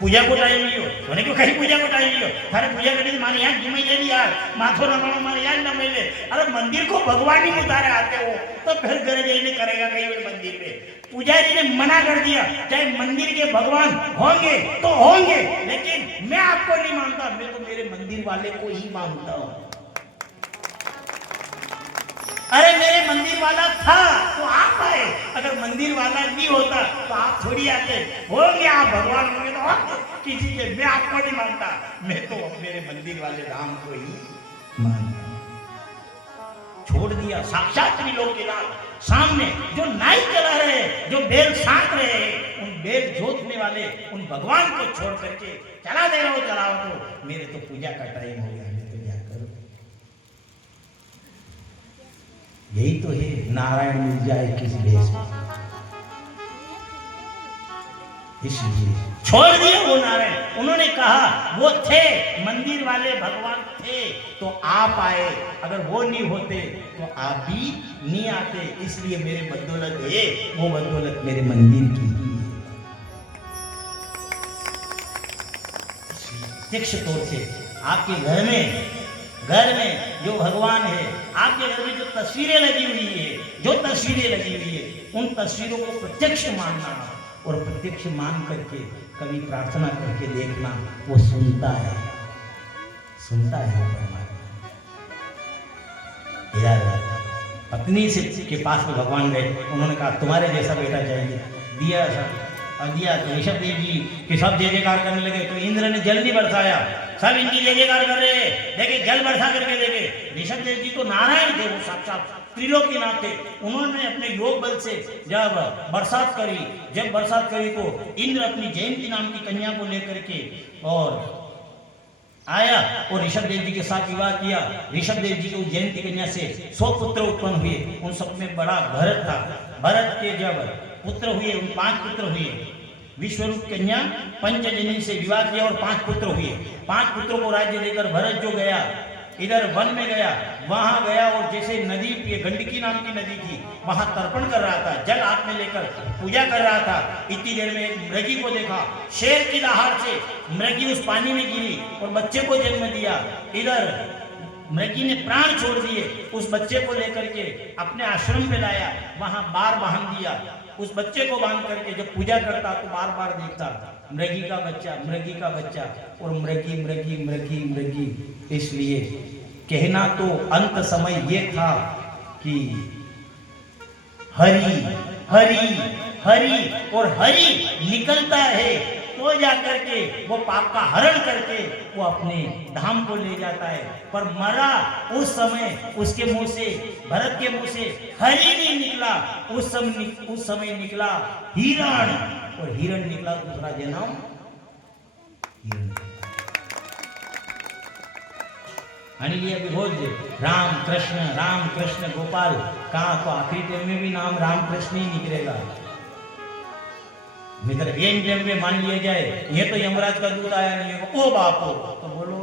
पूजा को टाइम लियो उन्हें क्यों कहीं पूजा को टाइम लियो थारे पूजा करी मारे यार घूमे ले यार माथो रमानो मारे यार न मिले अरे मंदिर को भगवान ही उतारे आते हो तो फिर घर जाइए करेगा कहीं मंदिर में पुजारी ने मना कर दिया चाहे मंदिर के भगवान होंगे तो होंगे लेकिन मैं आपको नहीं मानता मैं तो मेरे मंदिर वाले को ही मानता हूं अरे मेरे मंदिर वाला था तो आप आए अगर मंदिर वाला नहीं होता तो आप थोड़ी आते होंगे आप भगवान होंगे तो किसी के मैं आपको नहीं मानता मैं तो मेरे मंदिर वाले राम को ही मानता छोड़ दिया साक्षात त्रिलोकीनाथ सामने जो नाई चला रहे जो बेल साथ रहे उन बेल जोतने वाले उन भगवान को छोड़ करके चला दे रहा हो चलाओ तो मेरे तो पूजा का टाइम हो गया मैं तो क्या करूं यही तो है नारायण मिल जाए किस देश में इसलिए छोड़ दिया वो नारायण उन्होंने कहा वो थे मंदिर वाले भगवान थे तो आप आए अगर वो नहीं होते तो आप भी नहीं आते इसलिए मेरे बदौलत है वो बदौलत मेरे मंदिर की प्रत्यक्ष तौर से आपके घर में जो भगवान है आपके घर में जो तस्वीरें लगी हुई है जो तस्वीरें लगी हुई है उन तस्वीरों को प्रत्यक्ष मानना और प्रत्यक्ष मान करके कभी प्रार्थना करके देखना वो सुनता है वो परमात्मा यार पत्नी से के पास में भगवान गए उन्होंने कहा तुम्हारे जैसा बेटा चाहिए दिया सर और दिया तो ऋषभ देव जी के सब जय जयकार करने लगे तो इंद्र ने जल नहीं बरसाया सब इनकी जय जयकार कर रहे देखे जल बरसा करके देखे ऋषभ देव जी तो नारायण थे वो साक्षात त्रिलोकीनाथ थे उन्होंने अपने योग बल से जब बरसात करी तो इंद्र अपनी जयंती नाम की कन्या को लेकर के और आया और ऋषभ देव जी के साथ विवाह किया। ऋषभ देव जी को जयंती कन्या से 100 पुत्र उत्पन्न हुए। उन सब में बड़ा भरत था। भरत के जब पुत्र हुए, उन 5 पुत्र हुए। विश्वरूप कन्या पंचजनी से विवाह किया और 5 पुत्र हुए। 5 पुत्रों को राज्य देकर भरत जो गया, इधर वन में गया, वहां गया और जैसे नदी, गंडकी नाम की नदी थी, वहां तर्पण कर रहा था, जल हाथ में लेकर पूजा कर रहा था। इतनी देर में एक मृगी को देखा, शेर की दहाड़ से मृगी उस पानी में गिरी और बच्चे को जन्म दिया। इधर मृगी ने प्राण छोड़ दिए। उस बच्चे को लेकर के अपने आश्रम पे लाया, वहां बार बांध दिया। उस बच्चे को बांध करके जब पूजा करता तो बार बार देखता, मृगी का बच्चा, मृगी का बच्चा, और मृगी मृगी मृगी मृगी। इसलिए कहना तो अंत समय ये था कि हरि हरि हरि, और हरि निकलता है तो जाकर के वो पाप का हरण करके वो अपने धाम को ले जाता है। पर मरा उस समय उसके मुंह से, भरत के मुंह से हरि नहीं निकला, उस समय निकला हिरण, और हिरण निकला दूसरा जन्म हिरण। आणि लिया भी बहुत राम कृष्ण गोपाल, कहा तो आखिरी टाइम में भी नाम राम कृष्ण ही निकलेगा। मित्र एन टाइम में मान लिया जाए ये तो यमराज का दूत आया नहीं है, ओ बापो, तो बोलो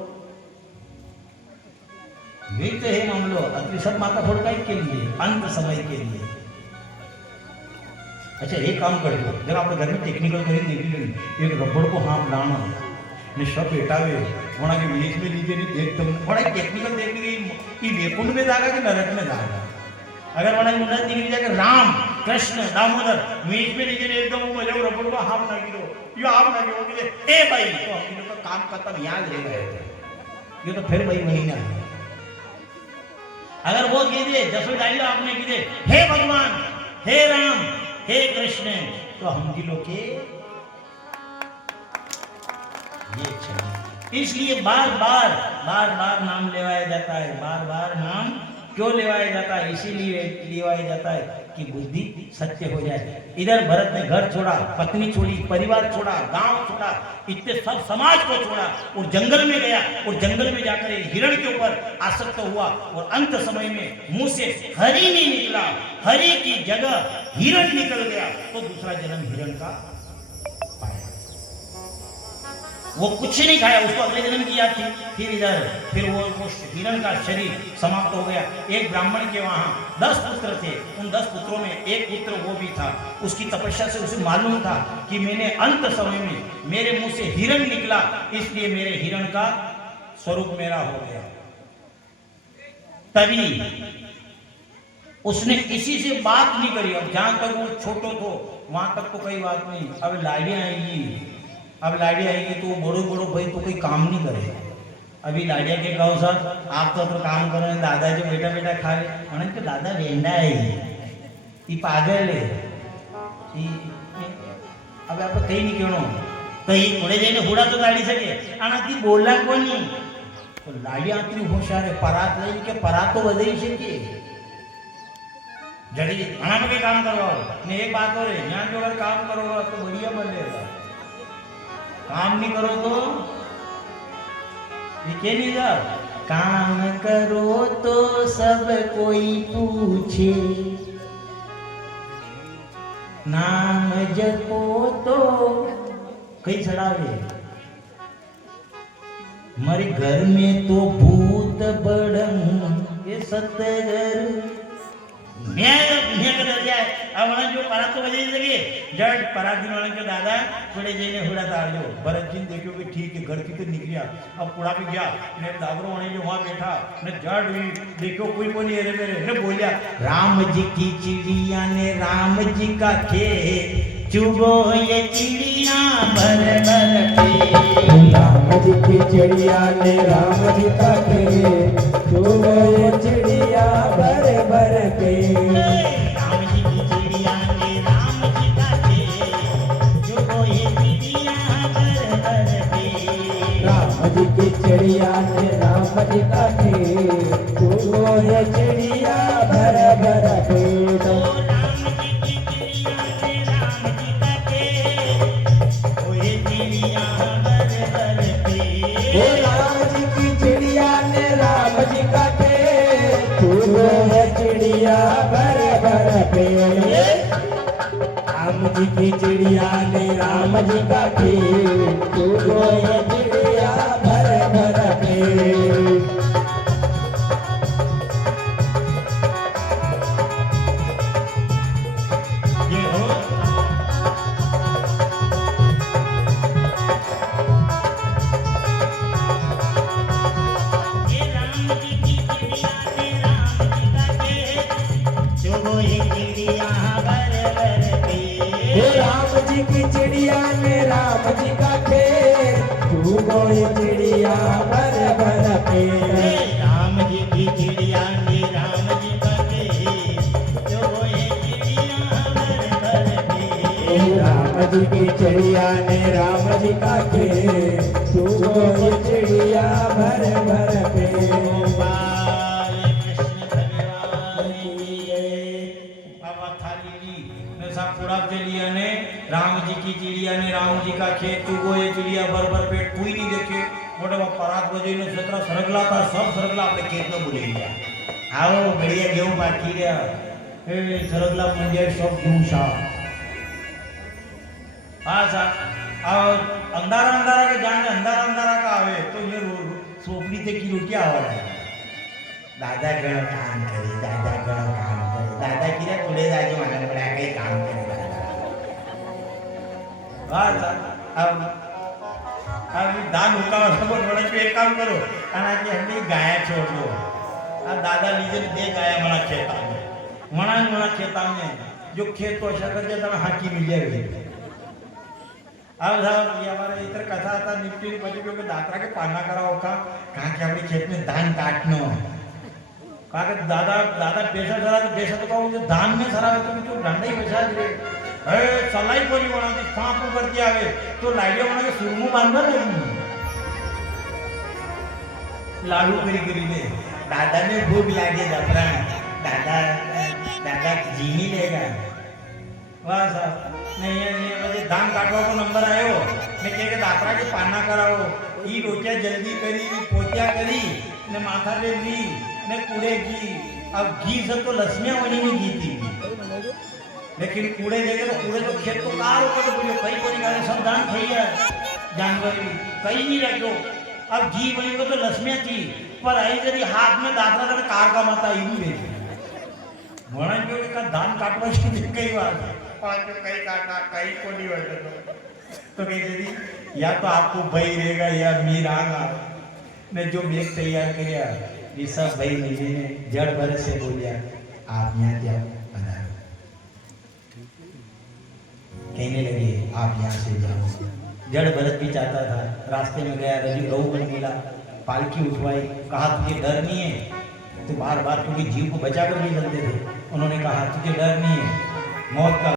वे तो है मामलो अति सब माता फोड़ का के लिए, अंत समय के लिए। अच्छा एक काम कर लो, जरा अपने घर में टेक्निकल करी देखी, एक रबड़ को हाथ लाना ने सब पेटावे वहां के बीच में नीचे नहीं एकदम बड़ा टेक्निकल देखने की वेकुंड में जाएगा कि नरक में जाएगा। अगर वहां की उन्नति निकल जाएगा राम कृष्ण दामोदर, बीच में नीचे एकदम वो मजे रबड़ को हाथ ना गिरो, यो हाथ ना गिरो कि ए भाई तो हम लोग का काम खत्म याद रह गए थे, ये तो फिर भाई वही ना। अगर वो कह दे 10 डायलॉग आपने कह दे हे भगवान हे राम हे कृष्ण, तो हम जी लोग के ये चाहिए। इसलिए बार बार नाम लेवाया जाता है। बार बार नाम क्यों लेवाया जाता है? इसीलिए लेवाया जाता है कि बुद्धि सत्य हो जाए। इधर भरत ने घर छोड़ा, पत्नी छोड़ी, परिवार छोड़ा, गांव छोड़ा, इतने सब समाज को छोड़ा और जंगल में गया, और जंगल में जाकर एक हिरण के ऊपर आसक्त हुआ, और अंत समय में मुंह से हरि नहीं निकला, हरि की जगह हिरण निकल गया, तो दूसरा जन्म हिरण का पाया। वो कुछ नहीं खाया, उसको अगले जन्म की याद थी। फिर वो हिरण का शरीर समाप्त हो गया। एक ब्राह्मण के वहां 10 पुत्र थे, उन 10 पुत्रों में एक पुत्र वो भी था। उसकी तपस्या से उसे मालूम था कि मैंने अंत समय में मेरे मुंह से हिरण निकला, इसलिए मेरे हिरण का स्वरूप मेरा हो गया। तभी उसने किसी से बात नहीं करी। अब जहां तक वो छोटो तो वहां तक तो कोई बात नहीं, अब लाड़ियां आएगी तो बड़ो भाई तो कोई काम नहीं करे। अभी लाड़िया के गाँव सर आप तो काम करो, दादा जो बेटा खावे म्हणन के दादा वेंडा है, ये पागल है, अब आप कहीं नहीं कहणो तो ये पुढे जाइने हुडा तो गाड़ी सके आणि ती बोलला कोणी, तो लाड़ी आतरी होशियार है, परात लई के परात तो बदली सके जड़ी घना में काम करवाओ ने। एक बात और है, यहाँ जो अगर काम करो तो बढ़िया बन जाएगा, काम नहीं करो तो ये नहीं जा। काम करो तो सब कोई पूछे, नाम जपो तो कई चढ़ावे। हमारे घर में तो भूत बड़म ये सत्तर अब जो परात तो बजे सके जट परात दिन के दादा थोड़े जेने हुड़ा तार जो भरत जी देखो कि ठीक है घर की तो निकलिया। अब पुड़ा पे गया ने दागरो वाले जो वहां बैठा ने जट भी देखो कोई को नहीं मेरे ने बोलिया राम जी की चिड़िया ने राम जी का खेत चुगो ये चिड़िया भर भर के। राम जी की चिड़िया ने राम जी का खेत चुगो ये चिड़िया भर भर के। राम जी की चिड़िया ने राम जी का खेत चुगो ये चिड़िया भर भर के। राम जी की चिड़िया ने राम जी का खेत चुगो ये चिड़िया भर भर के। राम जी राम जी की चिड़िया ने राम जी का खेत, चुगो ये चिड़िया भर भर पेट। ये हो ये राम जी की चिड़िया ने राम जी का खेत, चुगो ये चिड़िया भर भर हे पेट। राम जी की चिड़िया ने राम जी का खेत, चुगो ये चिड़िया भर भर पेट। राम जी की चिड़िया ने राम जी का खेत, चुगो ये चिड़िया भर भर पेट। राम जी की चिड़िया ने राम जी का खेत, चुगो ये चिड़िया भर भर पेट। गोपाल कृष्ण भगवान की जय। बाबा थाली जी ने सब पुराब चलिया ने राम जी की चिड़िया ने राम जी का खेत, चुगो ये चिड़िया भर भर पेट। कोई नहीं देखे मोटे परात बजे ने सतरा सरगला था, सब सरगला अपने खेत में बोले गया। आओ बढ़िया गेहूं बाकी रहा ए सरगला मुंजे सब गेहूं साफ। हाँ साहब और अंधारा अंधारा के जाने अंधारा अंधारा का आवे तो ये सोपड़ी ते की रोटी आवड है। दादा गण काम करे, दादा गण काम करे, दादा किरा पुढे जायचे माझ्याकडे काही काम करे दादा। हाँ साहब अब दान हुका बरोबर म्हणायचे एक काम करो आणि की हमने गाया छोड़ दो। दादा लीजिए दे गाया मला खेता में म्हणा खेता में जो खेत तो अशा करते त्याला हाकी मिल जाएगी। अब साहब ये हमारे इधर कथा आता निपटी बच्चे क्योंकि दात्रा के पाना कराओ का कहाँ के अपने खेत में धान काटनो कहा कि दादा दादा पैसा सरा तो पैसा तो कहूँ धान में सरा तो तो डंडा ही पैसा दे सलाई कोनी बना दी फांप करती आवे तो लाइडिया बना के सुरमू बांधना नहीं लाडू करी ने दादा ने भूख लागे जबरा दादा दादा जीनी लेगा। वाह साहब नहीं म्हणजे धान काटवा को नंबर आयो मैं कहे के दात्रा के पाना कराओ ई रोटिया जल्दी करी पोतिया करी ने माथा ले ली ने कूड़े की। अब घी से तो लसमियां बनी में घी थी लेकिन कूड़े देखे तो कूड़े तो खेत तो कार ऊपर तो बोलो कई कोनी का सब धान खाई है जानवर कहीं नहीं रखो। अब घी बनी को तो लसमियां थी पर आई यदि हाथ में दात्रा का कार का माता ही नहीं बेची म्हणा जो का धान काटवा की कई बार पांच कई काटा कई को नहीं बैठे तो कही दीदी या तो आपको भाई रहेगा या मीर आगा ने जो बेग तैयार किया ये सब भाई निजी ने जड़ भर से बोलिया आप यहाँ जाओ पधारो। कहने लगे आप यहाँ से जाओ। जड़ भरत भी चाहता था रास्ते में गया रजी गऊ बन मिला पालकी उठवाई कहा तुझे डर नहीं है तो बार बार क्योंकि जीव को बचा कर भी चलते थे उन्होंने कहा तुझे डर नहीं है मौत का